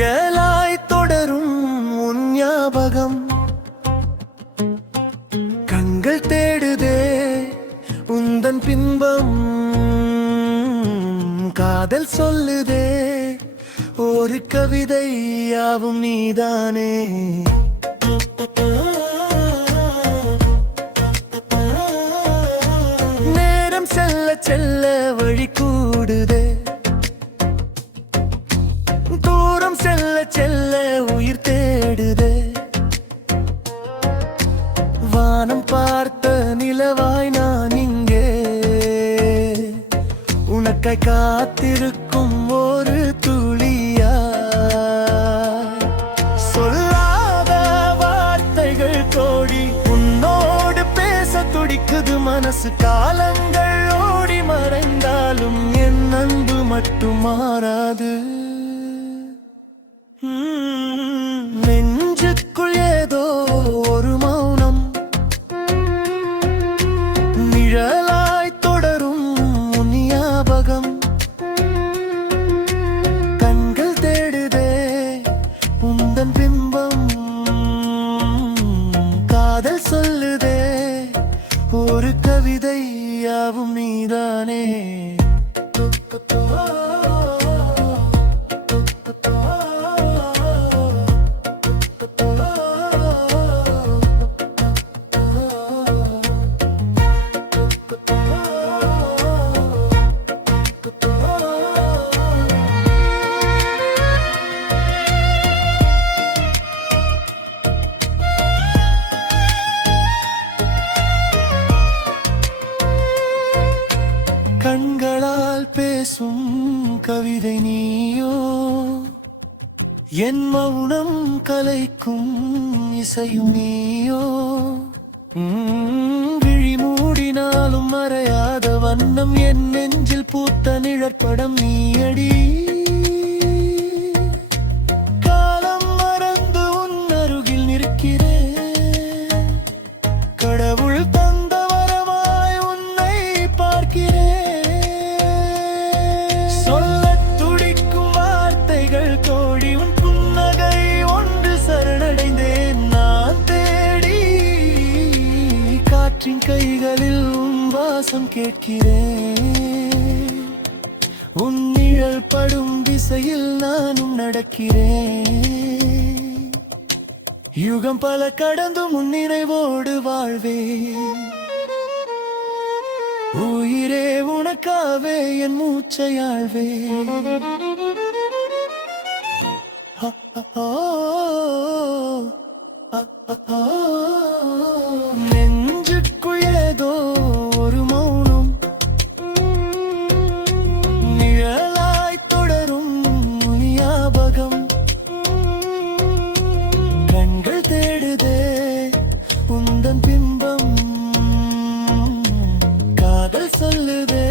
நிழலாய் தொடரும் உன் ஞாபகம் கண்கள் தேடுதே உந்தன் பின்பம் காதல் சொல்லுதே ஒரு கவிதை யாவும் நீதானே நேரம் செல்ல செல்ல வழி கூடுதே தூரம் செல்ல செல்ல உயிர் தேடுதே வானம் பார்த்த நிலவாய் நான் இங்கே உனக்காய் காத்திருக்கும் ஒரு துளியா சொல்லாத வார்த்தைகள் கோடி உன்னோடு பேச துடிக்குது மனசு காலங்கள் ஓடி மறைந்தாலும் என் அன்பு மட்டும் மாறாது நெஞ்சுக்குள் ஏதோ ஒரு மௌனம் நிழலாய் தொடரும் உன் ஞாபகம் கண்கள் தேடுதே உந்தன் பிம்பம் காதல் சொல்லுதே ஒரு கவிதை யாவும் நீதானே கண்களால் பேசும் கவிதை நீயோ என் மௌனம் கலைக்கும் இசையும் நீயோ விழி மூடினாலும் மறையாத வண்ணம் என் நெஞ்சில் பூத்த நிழற்படம் நீயடி காலம் மறந்து உன் அருகில் நிற்கிறேன் கடவுள் தந்த வரமாய் உன்னை பார்க்கிறேன் சொல்லத் துடிக்கும் வார்த்தைகள் கோடி உன் புன்னகை ஒன்று சரணடைந்தேன் நான் தேடி காற்றின் கைகளில் உன் வாசம் கேட்கிறேன் உன் நிழல் படும் திசையில் நானும் நடக்கிறேன் யுகம் பல கடந்து முன் நினைவோடு வாழ்வேன் உயிரே உனக்காவே என் மூச்சையாழ்வே நெஞ்சுக்குள் ஏதோ ஒரு மௌனம் நிழலாய் தொடரும் ஞாபகம் கண்கள் தேடுதே உந்தன் பிம்பம் காதல் சொல்லுதே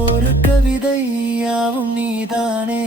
ஒரு கவிதை யாவும் நீதானே